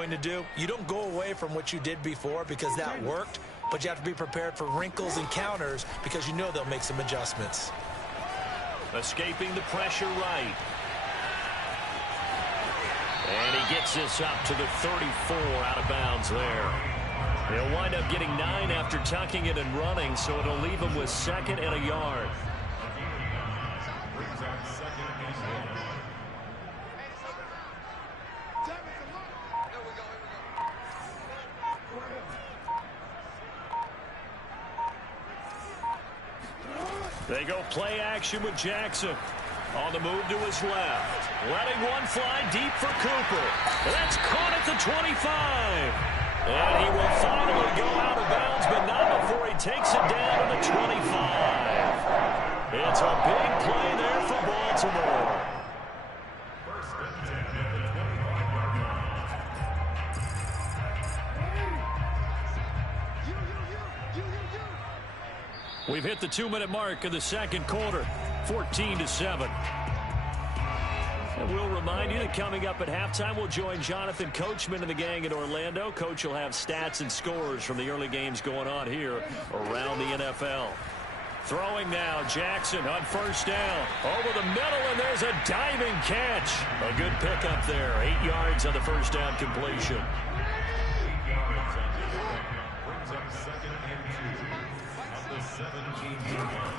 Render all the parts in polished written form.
going to do? You don't go away from what you did before because that worked, but you have to be prepared for wrinkles and counters because you know they'll make some adjustments. Escaping the pressure right. And he gets this up to the 34, out of bounds there. He'll wind up getting 9 after tucking it and running, so it'll leave him with 2nd and a yard. They go play action with Jackson. On the move to his left. Letting one fly deep for Cooper. That's caught at the 25. And he will finally go out of bounds, but not before he takes it down to the 25. It's a big play there for Baltimore. We've hit the 2-minute mark of the second quarter. 14-7. And we'll remind you that coming up at halftime, we'll join Jonathan Coachman and the gang in Orlando. Coach will have stats and scores from the early games going on here around the NFL. Throwing now, Jackson on first down. Over the middle, and there's a diving catch. A good pickup there. 8 yards on the first down completion.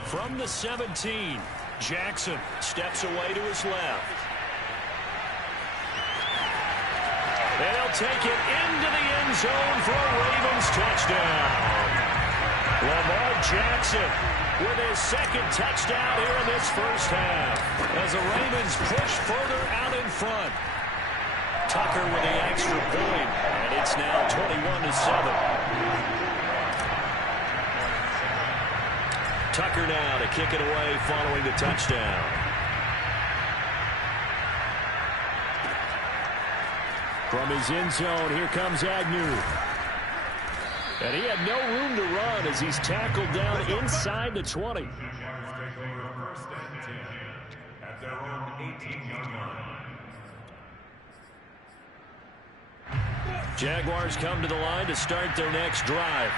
From the 17, Jackson steps away to his left. And he'll take it into the end zone for a Ravens touchdown. Lamar Jackson with his 2nd touchdown here in this first half as the Ravens push further out in front. Tucker with the extra point, and it's now 21-7. Tucker now to kick it away following the touchdown. From his end zone, here comes Agnew. And he had no room to run as he's tackled down inside the 20. Jaguars come to the line to start their next drive.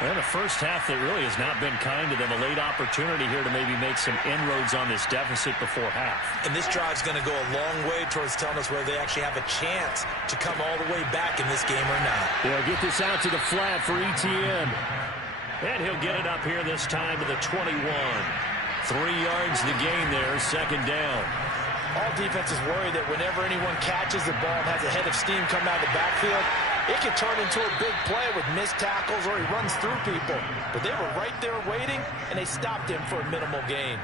And the first half that really has not been kind to them. A late opportunity here to maybe make some inroads on this deficit before half. And this drive's going to go a long way towards telling us whether they actually have a chance to come all the way back in this game or not. They'll get this out to the flat for Etienne. And he'll get it up here this time to the 21. 3 yards the gain there, 2nd down. All defenses worry that whenever anyone catches the ball and has a head of steam come out of the backfield, it can turn into a big play with missed tackles or he runs through people. But they were right there waiting, and they stopped him for a minimal gain.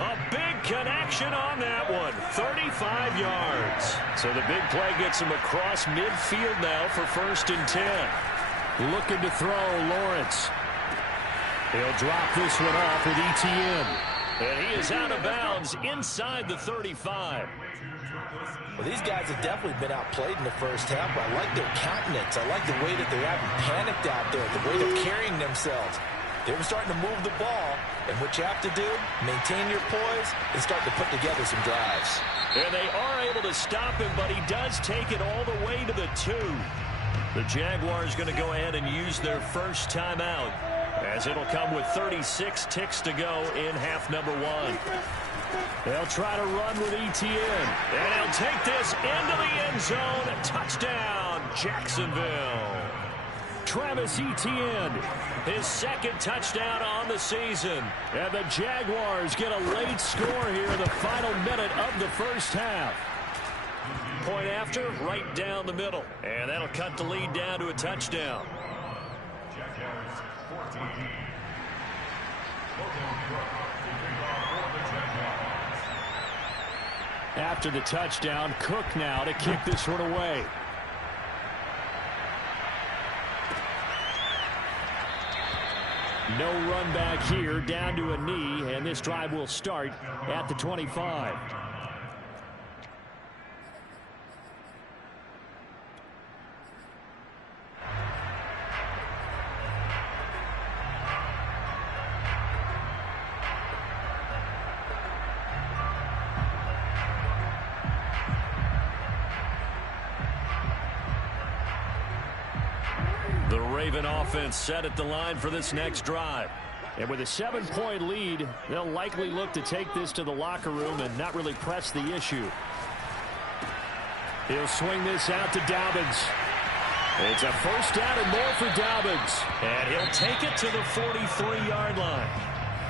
A big connection on that one. 35 yards. So the big play gets him across midfield now for 1st and 10. Looking to throw, Lawrence. He'll drop this one off with Etienne. And he is out of bounds inside the 35. Well, these guys have definitely been outplayed in the first half, but I like their countenance. I like the way that they haven't panicked out there, the way they're carrying themselves. They were starting to move the ball, and what you have to do, maintain your poise and start to put together some drives. And they are able to stop him, but he does take it all the way to the 2. The Jaguars going to go ahead and use their first timeout, as it'll come with 36 ticks to go in half number 1. They'll try to run with Etienne. And he'll take this into the end zone. Touchdown, Jacksonville. Travis Etienne, his 2nd touchdown on the season. And the Jaguars get a late score here in the final minute of the first half. Point after, right down the middle. And that'll cut the lead down to a touchdown. Jaguars 14. After the touchdown, Cook now to kick this one away. No run back here, down to a knee, and this drive will start at the 25. The Raven offense set at the line for this next drive. And with a 7-point lead, they'll likely look to take this to the locker room and not really press the issue. He'll swing this out to Dobbins. It's a first down and more for Dobbins. And he'll take it to the 43-yard line.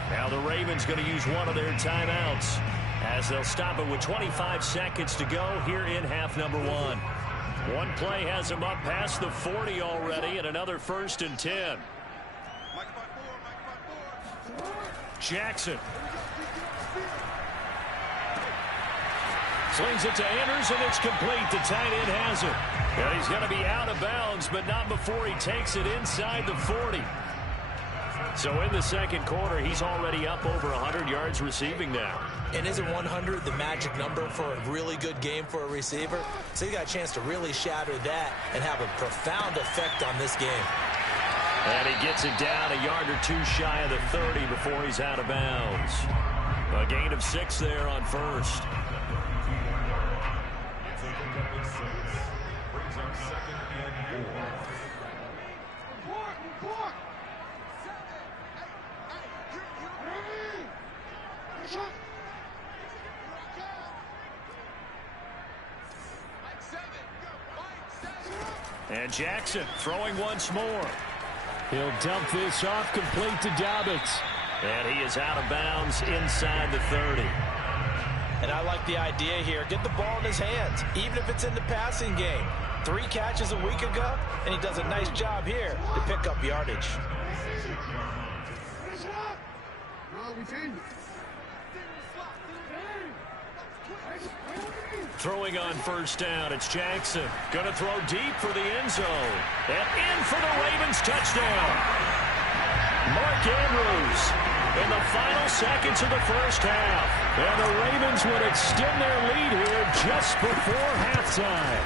Now the Ravens going to use one of their timeouts as they'll stop it with 25 seconds to go here in half number 1. One play has him up past the 40 already, and another 1st and 10. Jackson. Slings it to Anders, and it's complete. The tight end has it. And he's going to be out of bounds, but not before he takes it inside the 40. So in the second quarter, he's already up over 100 yards receiving now. And isn't 100 the magic number for a really good game for a receiver? So he got a chance to really shatter that and have a profound effect on this game. And he gets it down a yard or two shy of the 30 before he's out of bounds. A gain of 6 there on first. And Jackson throwing once more. He'll dump this off complete to Dobbins. And he is out of bounds inside the 30. And I like the idea here. Get the ball in his hands, even if it's in the passing game. 3 catches a week ago, and he does a nice job here to pick up yardage. Throwing on first down, it's Jackson. Going to throw deep for the end zone. And in for the Ravens touchdown. Mark Andrews in the final seconds of the first half. And the Ravens would extend their lead here just before halftime.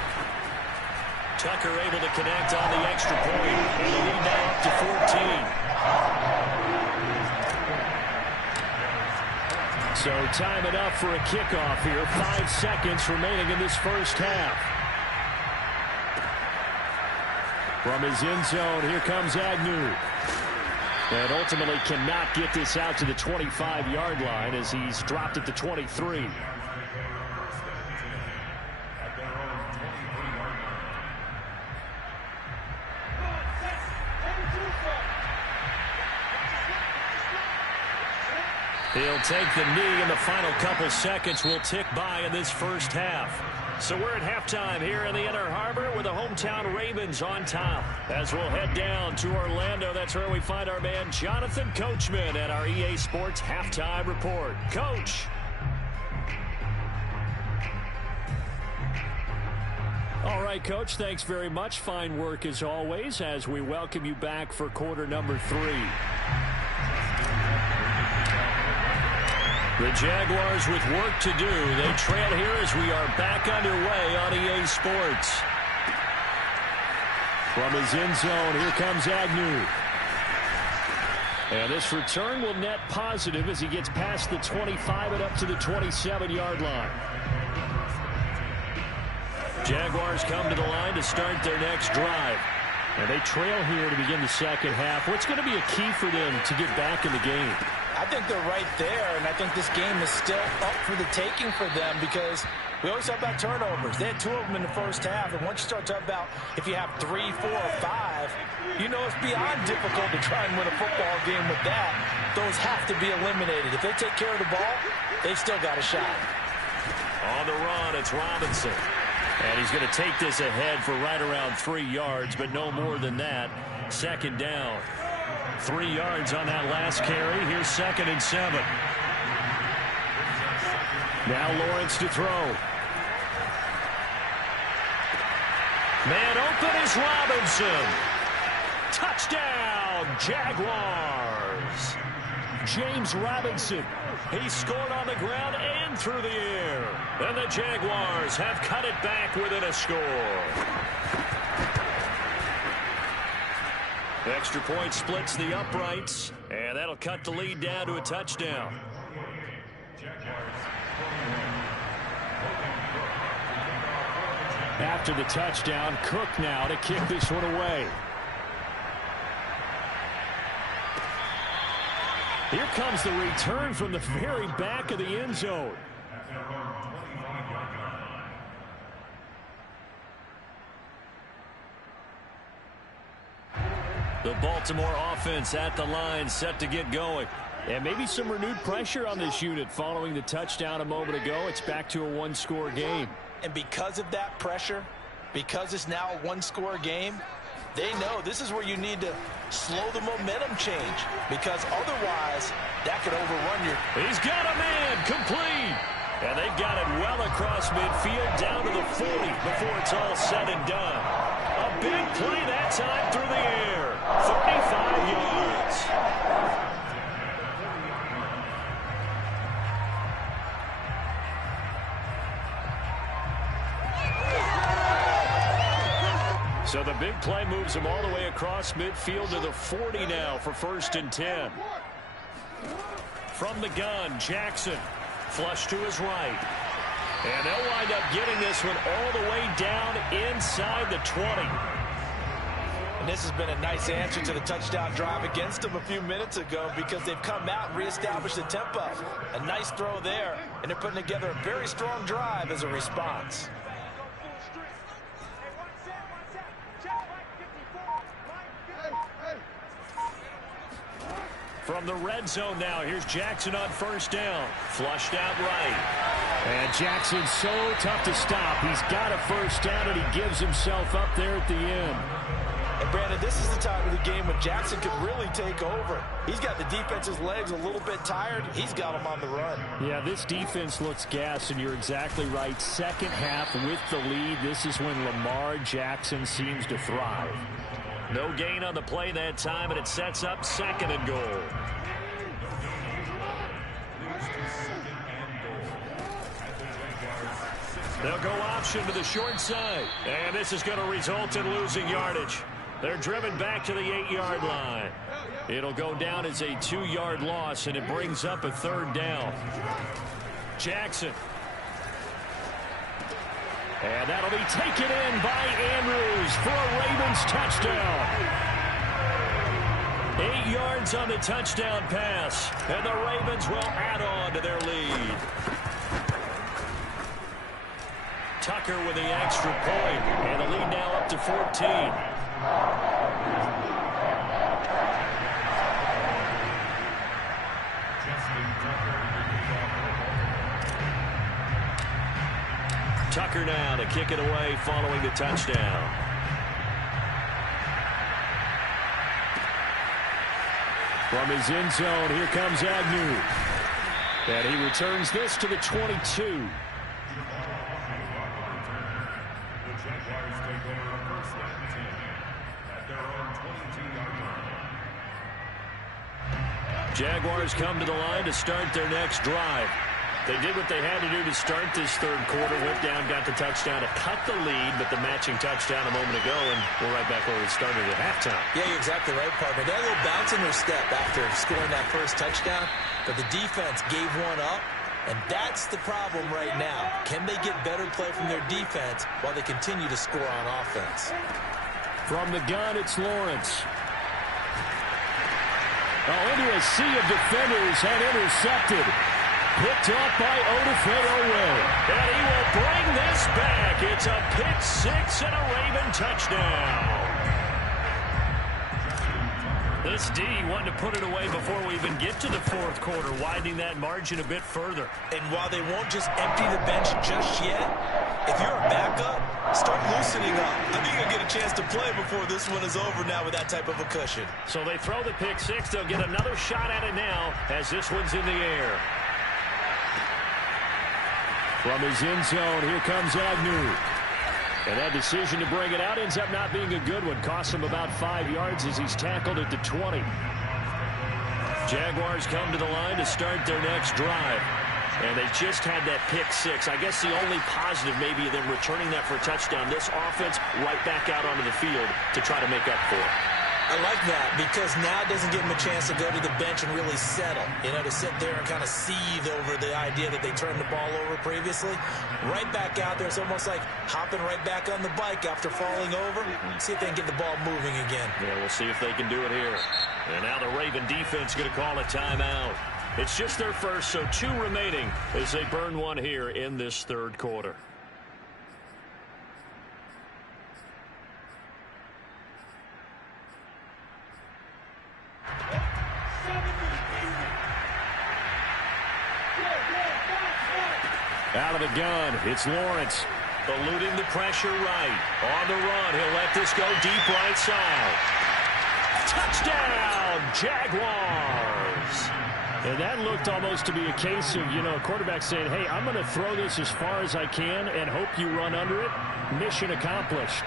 Tucker able to connect on the extra point. And the lead now up to 14. So time it up for a kickoff here. 5 seconds remaining in this first half. From his end zone, here comes Agnew. And ultimately cannot get this out to the 25-yard line as he's dropped at the 23. He'll take the knee, and the final couple seconds will tick by in this first half. So we're at halftime here in the Inner Harbor with the hometown Ravens on top. As we'll head down to Orlando, that's where we find our man Jonathan Coachman at our EA Sports Halftime Report. Coach. All right, Coach, thanks very much. Fine work as always as we welcome you back for quarter number 3. The Jaguars with work to do. They trail here as we are back underway on EA Sports. From his end zone, here comes Agnew. And this return will net positive as he gets past the 25 and up to the 27-yard line. Jaguars come to the line to start their next drive. And they trail here to begin the second half. What's going to be a key for them to get back in the game? I think they're right there, and I think this game is still up for the taking for them because we always talk about turnovers. They had 2 of them in the first half, and once you start talking about if you have 3, 4, or 5, you know it's beyond difficult to try and win a football game with that. Those have to be eliminated. If they take care of the ball, they've still got a shot. On the run, it's Robinson. And he's going to take this ahead for right around 3 yards, but no more than that. Second down. 3 yards on that last carry. Here's 2nd and 7. Now Lawrence to throw. Man open is Robinson. Touchdown, Jaguars. James Robinson. He scored on the ground and through the air. And the Jaguars have cut it back within a score. Extra point splits the uprights, and that'll cut the lead down to a touchdown. After the touchdown, Cook now to kick this one away. Here comes the return from the very back of the end zone. The Baltimore offense at the line, set to get going. And maybe some renewed pressure on this unit following the touchdown a moment ago. It's back to a one-score game. And because of that pressure, because it's now a one-score game, they know this is where you need to slow the momentum change, because otherwise that could overrun your... He's got a man, complete. And they've got it well across midfield down to the 40 before it's all said and done. A big play that time through the air. 35 yards. So the big play moves him all the way across midfield to the 40 now for 1st and 10. From the gun, Jackson. Flush to his right. And they'll wind up getting this one all the way down inside the 20. And this has been a nice answer to the touchdown drive against them a few minutes ago, because they've come out and reestablished the tempo. A nice throw there, and they're putting together a very strong drive as a response. From the red zone now, here's Jackson on 1st down. Flushed out right. And Jackson's so tough to stop. He's got a 1st down, and he gives himself up there at the end. And Brandon, this is the time of the game when Jackson could really take over. He's got the defense's legs a little bit tired. He's got them on the run. Yeah, this defense looks gassed, and you're exactly right. Second half with the lead, this is when Lamar Jackson seems to thrive. No gain on the play that time, and it sets up 2nd and goal. They'll go option to the short side. And this is going to result in losing yardage. They're driven back to the 8-yard line. It'll go down as a 2-yard loss, and it brings up a 3rd down. Jackson. And that'll be taken in by Andrews for a Ravens touchdown. 8 yards on the touchdown pass, and the Ravens will add on to their lead. Tucker with the extra point, and the lead now up to 14. Tucker now to kick it away following the touchdown. From his end zone, here comes Agnew. And he returns this to the 22. Jaguars come to the line to start their next drive. They did what they had to do to start this 3rd quarter. Went down, got the touchdown to cut the lead, but the matching touchdown a moment ago, and we're right back where we started at halftime. Yeah, you're exactly right, partner. They had a little bounce in their step after scoring that first touchdown, but the defense gave one up, and that's the problem right now. Can they get better play from their defense while they continue to score on offense? From the gun, it's Lawrence. Into a sea of defenders and intercepted. Picked up by Odafe-Oweh. And he will bring this back. It's a pick 6 and a Raven touchdown. This D wanted to put it away before we even get to the 4th quarter, widening that margin a bit further. And while they won't just empty the bench just yet, if you're a backup, start loosening up. I think you'll get a chance to play before this one is over now with that type of a cushion. So they throw the pick 6. They'll get another shot at it now as this one's in the air. From his end zone, here comes Agnew. And that decision to bring it out ends up not being a good one. Costs him about 5 yards as he's tackled at the 20. Jaguars come to the line to start their next drive. And they just had that pick 6. I guess the only positive maybe of them returning that for a touchdown. This offense right back out onto the field to try to make up for it. I like that because now it doesn't give them a chance to go to the bench and really settle. You know, to sit there and kind of seethe over the idea that they turned the ball over previously. Right back out there. It's almost like hopping right back on the bike after falling over. See if they can get the ball moving again. Yeah, we'll see if they can do it here. And now the Raven defense going to call a timeout. It's just their first, so 2 remaining as they burn one here in this third quarter. Out of the gun, it's Lawrence. Eluding the pressure right. On the run, he'll let this go deep right side. Touchdown, Jaguars! And that looked almost to be a case of, a quarterback saying, hey, I'm going to throw this as far as I can and hope you run under it. Mission accomplished.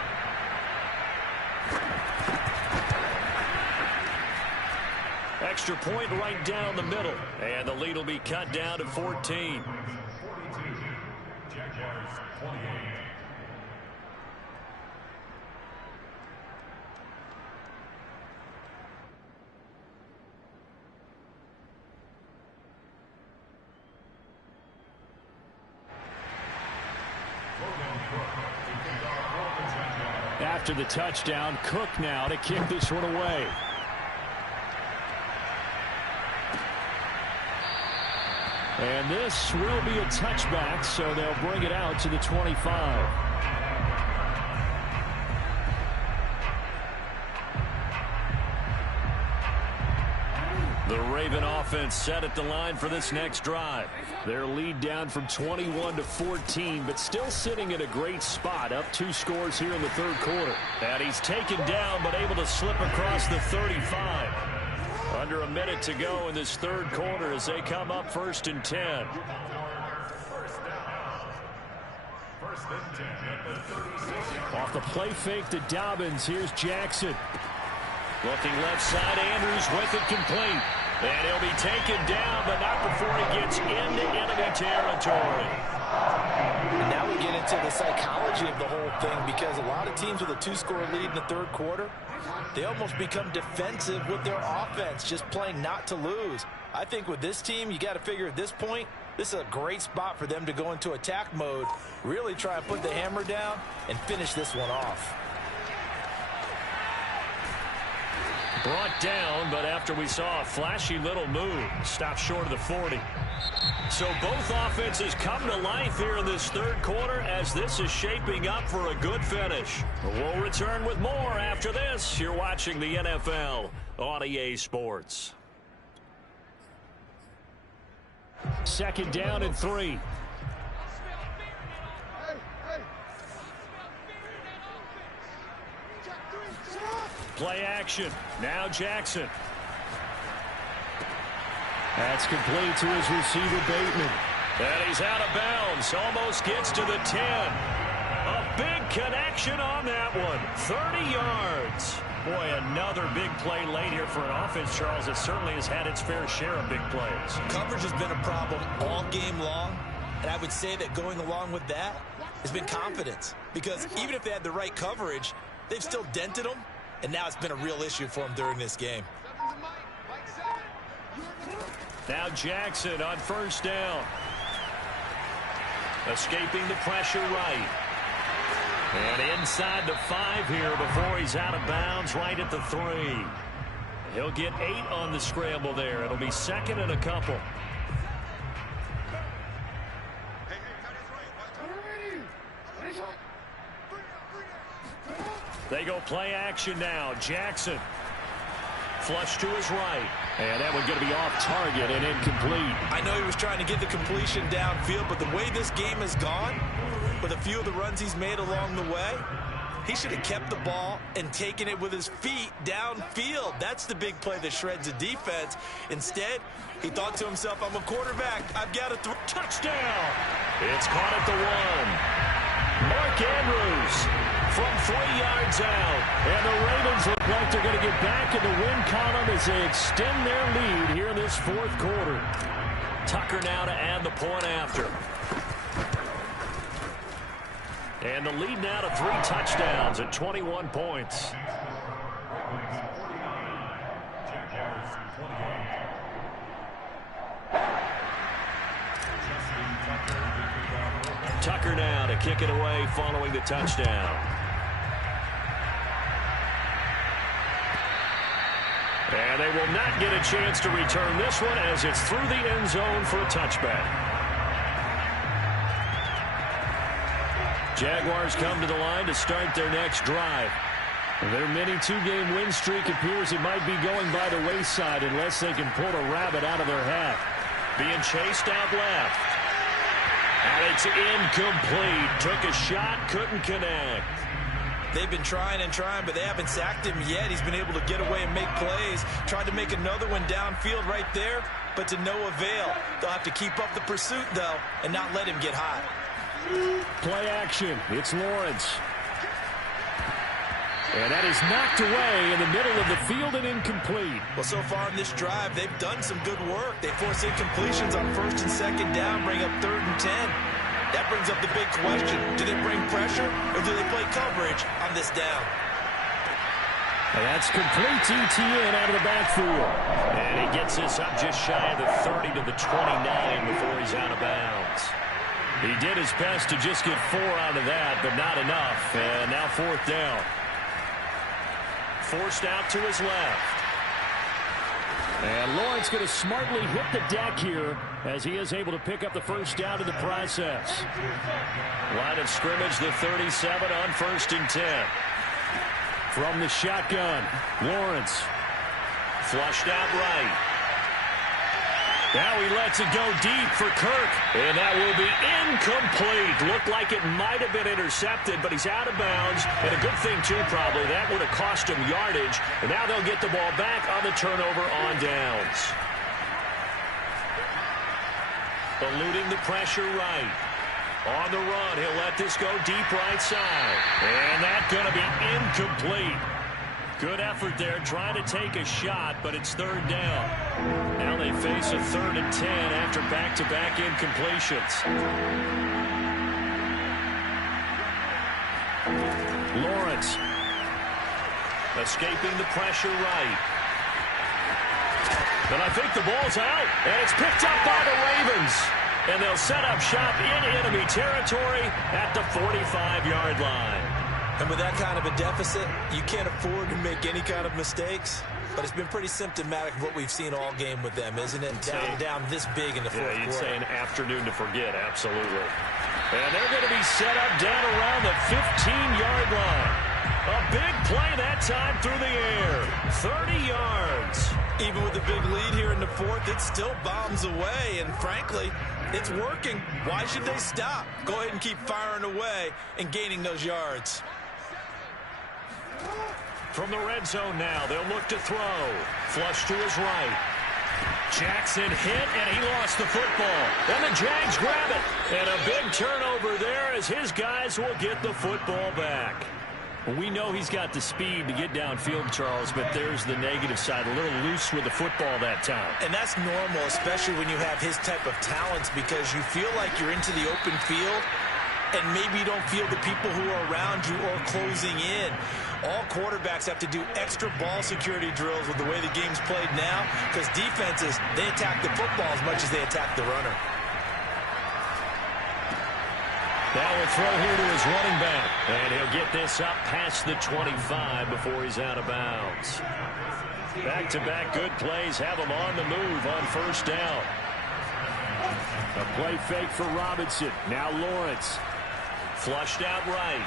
Extra point right down the middle. And the lead will be cut down to 14. After the touchdown, Cook now to kick this one away. And this will be a touchback, so they'll bring it out to the 25. The Raven offense set at the line for this next drive. Their lead down from 21 to 14, but still sitting at a great spot, up 2 scores here in the third quarter. And he's taken down, but able to slip across the 35. Under a minute to go in this third quarter as they come up 1st and 10. Off the play fake to Dobbins, here's Jackson. Looking left side, Andrews with it complete. And he'll be taken down, but not before he gets into enemy territory. And now we get into the psychology of the whole thing, because a lot of teams with a 2-score lead in the third quarter, they almost become defensive with their offense, just playing not to lose. I think with this team, you got to figure at this point, this is a great spot for them to go into attack mode, really try and put the hammer down and finish this one off. Brought down, but after we saw a flashy little move, stopped short of the 40. So both offenses come to life here in this third quarter as this is shaping up for a good finish. We'll return with more after this. You're watching the NFL on EA Sports. 2nd down and 3. Play action. Now Jackson. That's complete to his receiver, Bateman. And he's out of bounds. Almost gets to the 10. A big connection on that one. 30 yards. Boy, another big play late here for an offense, Charles, that certainly has had its fair share of big plays. Coverage has been a problem all game long, and I would say that going along with that has been confidence. Because even if they had the right coverage, they've still dented them, and now it's been a real issue for them during this game. Now Jackson on 1st down. Escaping the pressure right. And inside the 5 here before he's out of bounds, right at the 3. He'll get 8 on the scramble there. It'll be 2nd and a couple. They go play action now. Jackson. Flush to his right. And that one's going to be off target and incomplete. I know he was trying to get the completion downfield, but the way this game has gone, with a few of the runs he's made along the way, he should have kept the ball and taken it with his feet downfield. That's the big play that shreds the defense. Instead, he thought to himself, I'm a quarterback. I've got to throw. Touchdown. It's caught at the 1. Mark Andrews from 3 yards out. And the Ravens look like they're going to get back in the win column as they extend their lead here in this 4th quarter. Tucker now to add the point after. And the lead now to 3 touchdowns at 21 points. Tucker now to kick it away following the touchdown. And they will not get a chance to return this one as it's through the end zone for a touchback. Jaguars come to the line to start their next drive. Their mini two-game win streak appears it might be going by the wayside unless they can pull a rabbit out of their hat. Being chased out left. And it's incomplete. Took a shot, couldn't connect. They've been trying and trying, but they haven't sacked him yet. He's been able to get away and make plays. Tried to make another one downfield right there, but to no avail. They'll have to keep up the pursuit, though, and not let him get hot. Play action. It's Lawrence. And that is knocked away in the middle of the field and incomplete. Well, so far in this drive, they've done some good work. They force incompletions on first and second down, bring up 3rd and 10. That brings up the big question. Do they bring pressure or do they play coverage on this down? And that's complete ETN out of the backfield. And he gets this up just shy of the 30 to the 29 before he's out of bounds. He did his best to just get 4 out of that, but not enough. And now 4th down. Forced out to his left. And Lawrence going to smartly hit the deck here as he is able to pick up the first down in the process. Line of scrimmage, the 37 on 1st and 10. From the shotgun, Lawrence. Flushed out right. Now he lets it go deep for Kirk. And that will be incomplete. Looked like it might have been intercepted, but he's out of bounds. And a good thing, too, probably. That would have cost him yardage. And now they'll get the ball back on the turnover on downs. Eluding the pressure right. On the run, he'll let this go deep right side. And that's going to be incomplete. Good effort there, trying to take a shot, but it's 3rd down. Now they face a 3rd and 10 after back-to-back incompletions. Lawrence. Escaping the pressure right. But I think the ball's out, and it's picked up by the Ravens. And they'll set up shop in enemy territory at the 45-yard line. And with that kind of a deficit, you can't afford to make any kind of mistakes. But it's been pretty symptomatic of what we've seen all game with them, isn't it? Down this big in the fourth quarter. Yeah, you'd say an afternoon to forget, absolutely. And they're going to be set up down around the 15-yard line. A big play that time through the air. 30 yards. Even with the big lead here in the fourth, it still bombs away. And frankly, it's working. Why should they stop? Go ahead and keep firing away and gaining those yards. From the red zone now, they'll look to throw. Flush to his right. Jackson hit, and he lost the football. And the Jags grab it. And a big turnover there as his guys will get the football back. We know he's got the speed to get downfield, Charles, but there's the negative side. A little loose with the football that time. And that's normal, especially when you have his type of talents, because you feel like you're into the open field, and maybe you don't feel the people who are around you or closing in. All quarterbacks have to do extra ball security drills with the way the game's played now, because defenses, they attack the football as much as they attack the runner. Now a throw here to his running back. And he'll get this up past the 25 before he's out of bounds. Back-to-back good plays have him on the move on 1st down. A play fake for Robinson. Now Lawrence. Flushed out right.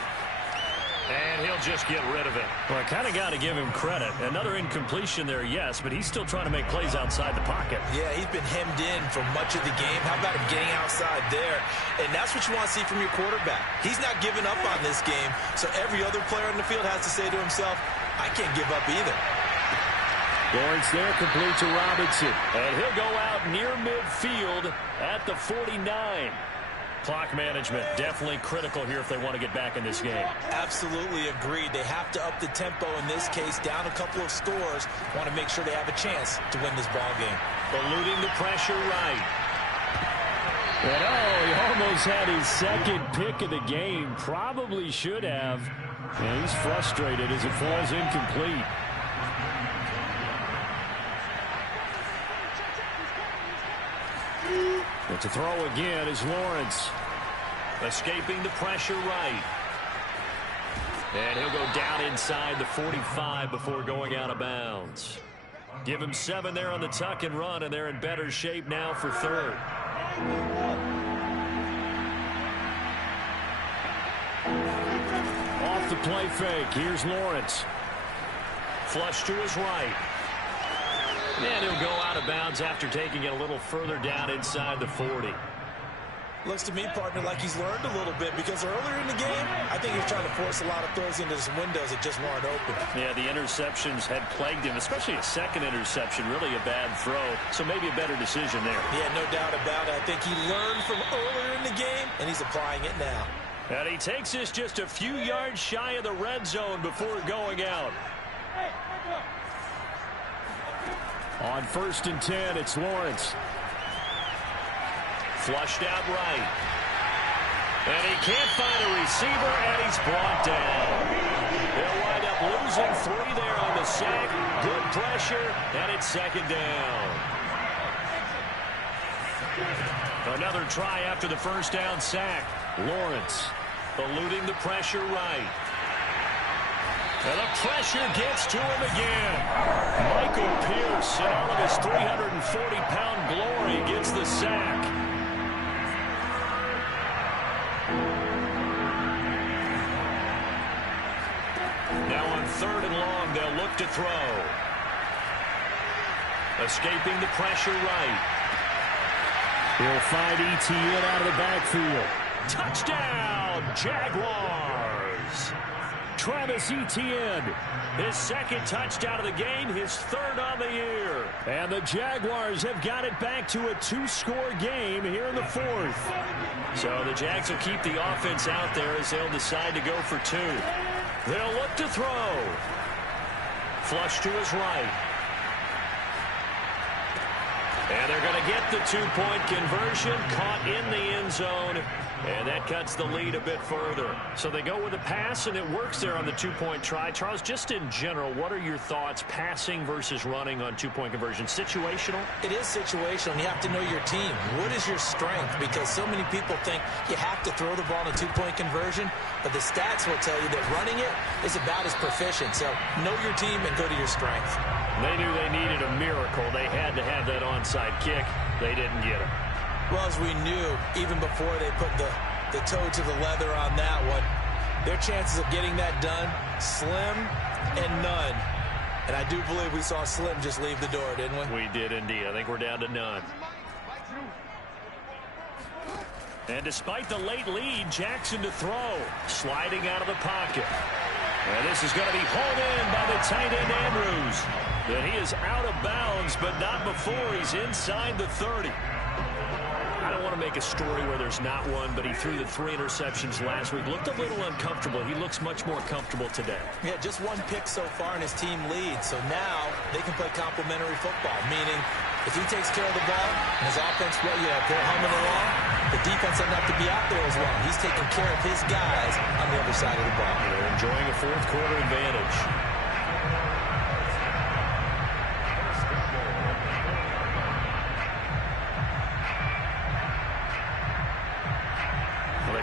And he'll just get rid of it. Well, I kind of got to give him credit. Another incompletion there, yes, but he's still trying to make plays outside the pocket. Yeah, he's been hemmed in for much of the game. How about him getting outside there? And that's what you want to see from your quarterback. He's not giving up on this game, so every other player in the field has to say to himself, I can't give up either. Lawrence there, complete to Robinson. And he'll go out near midfield at the 49. Clock management definitely critical here if they want to get back in this game. Absolutely agreed. They have to up the tempo in this case, down a couple of scores. Want to make sure they have a chance to win this ball game. Eluding the pressure right. And he almost had his second pick of the game. Probably should have. And he's frustrated as it falls incomplete. But to throw again is Lawrence. Escaping the pressure right. And he'll go down inside the 45 before going out of bounds. Give him 7 there on the tuck and run, and they're in better shape now for third. Off the play fake. Here's Lawrence. Flush to his right. And he'll go out of bounds after taking it a little further down inside the 40. Looks to me, partner, like he's learned a little bit, because earlier in the game, I think he was trying to force a lot of throws into some windows that just weren't open. Yeah, the interceptions had plagued him, especially a second interception, really a bad throw. So maybe a better decision there. Yeah, no doubt about it. I think he learned from earlier in the game, and he's applying it now. And he takes this just a few yards shy of the red zone before going out. On 1st and 10, it's Lawrence. Flushed out right. And he can't find a receiver, and he's brought down. They'll wind up losing 3 there on the sack. Good pressure, and it's 2nd down. Another try after the 1st down sack. Lawrence eluding the pressure right. And the pressure gets to him again. Michael Pierce, in all of his 340-pound glory, gets the sack. Now on 3rd and long, they'll look to throw. Escaping the pressure right. He'll find ETN out of the backfield. Touchdown, Jaguars. Travis Etienne. His 2nd touchdown of the game, his 3rd on the year. And the Jaguars have got it back to a 2-score game here in the 4th. So the Jags will keep the offense out there as they'll decide to go for 2. They'll look to throw. Flush to his right. And they're going to get the 2-point conversion, caught in the end zone. And that cuts the lead a bit further. So they go with a pass, and it works there on the 2-point try. Charles, just in general, what are your thoughts, passing versus running on 2-point conversion? Situational? It is situational. You have to know your team. What is your strength? Because so many people think you have to throw the ball in a 2-point conversion, but the stats will tell you that running it is about as proficient. So know your team and go to your strength. They knew they needed a miracle. They had to have that onside kick. They didn't get it. Well, as we knew, even before they put the toe to the leather on that one, their chances of getting that done, slim and none. And I do believe we saw Slim just leave the door, didn't we? We did indeed. I think we're down to none. And despite the late lead, Jackson to throw. Sliding out of the pocket. And this is going to be hauled in by the tight end Andrews. Then he is out of bounds, but not before he's inside the 30. I don't want to make a story where there's not one, but he threw the 3 interceptions last week. Looked a little uncomfortable. He looks much more comfortable today. Yeah, just 1 pick so far, and his team leads. So now they can play complementary football, meaning if he takes care of the ball and his offense, they're humming along, the defense doesn't have to be out there as well. He's taking care of his guys on the other side of the ball. They're enjoying a 4th quarter advantage.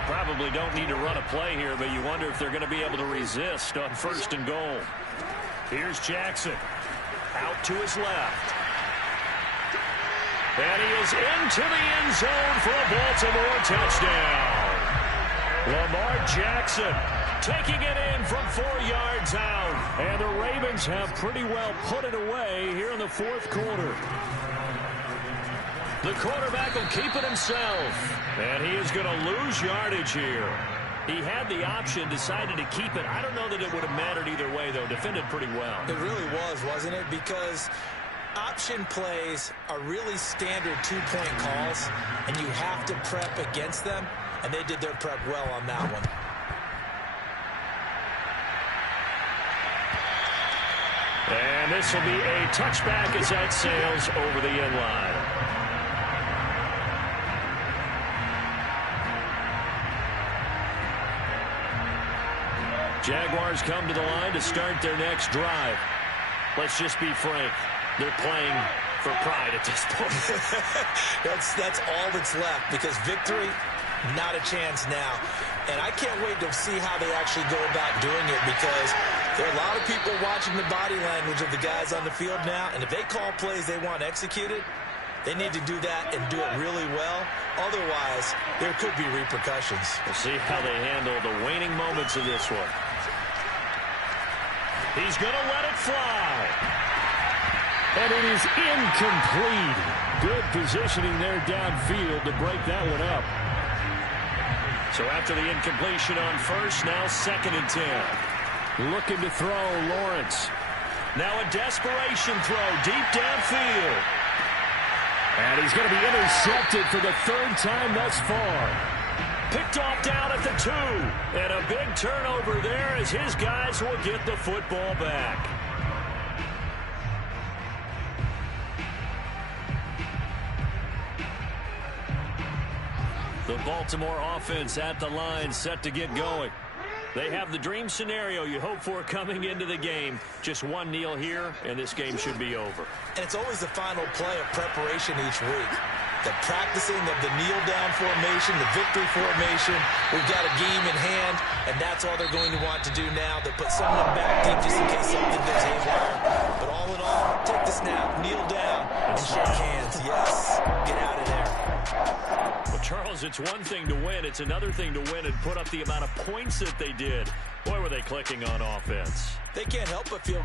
Probably don't need to run a play here, but you wonder if they're going to be able to resist on 1st and goal. Here's Jackson. Out to his left. And he is into the end zone for a Baltimore touchdown. Lamar Jackson taking it in from 4 yards out. And the Ravens have pretty well put it away here in the 4th quarter. The quarterback will keep it himself. And he is going to lose yardage here. He had the option, decided to keep it. I don't know that it would have mattered either way, though. Defended pretty well. It really was, wasn't it? Because option plays are really standard 2-point calls, and you have to prep against them, and they did their prep well on that one. And this will be a touchback as that sails over the end line. Jaguars come to the line to start their next drive. Let's just be frank. They're playing for pride at this point. That's all that's left, because victory, not a chance now. And I can't wait to see how they actually go about doing it, because There are a lot of people watching the body language of the guys on the field now, and if they call plays they want executed, they need to do that and do it really well. Otherwise, there could be repercussions. We'll see how they handle the waning moments of this one. He's going to let it fly. And it is incomplete. Good positioning there downfield to break that one up. So after the incompletion on first, now 2nd and 10. Looking to throw, Lawrence. Now a desperation throw deep downfield. And he's going to be intercepted for the 3rd time thus far. Picked off down at the 2. And a big turnover there as his guys will get the football back. The Baltimore offense at the line, set to get going. They have the dream scenario you hope for coming into the game. Just one kneel here, and this game should be over. And it's always the final play of preparation each week. The practicing of the kneel-down formation, the victory formation. We've got a game in hand, and that's all they're going to want to do now. They'll put someone back deep just in case something goes haywire. But all in all, take the snap, kneel down, and shake hands. Yes, get out of there. Well, Charles, it's one thing to win. It's another thing to win and put up the amount of points that they did. Boy, were they clicking on offense. They can't help but feel great.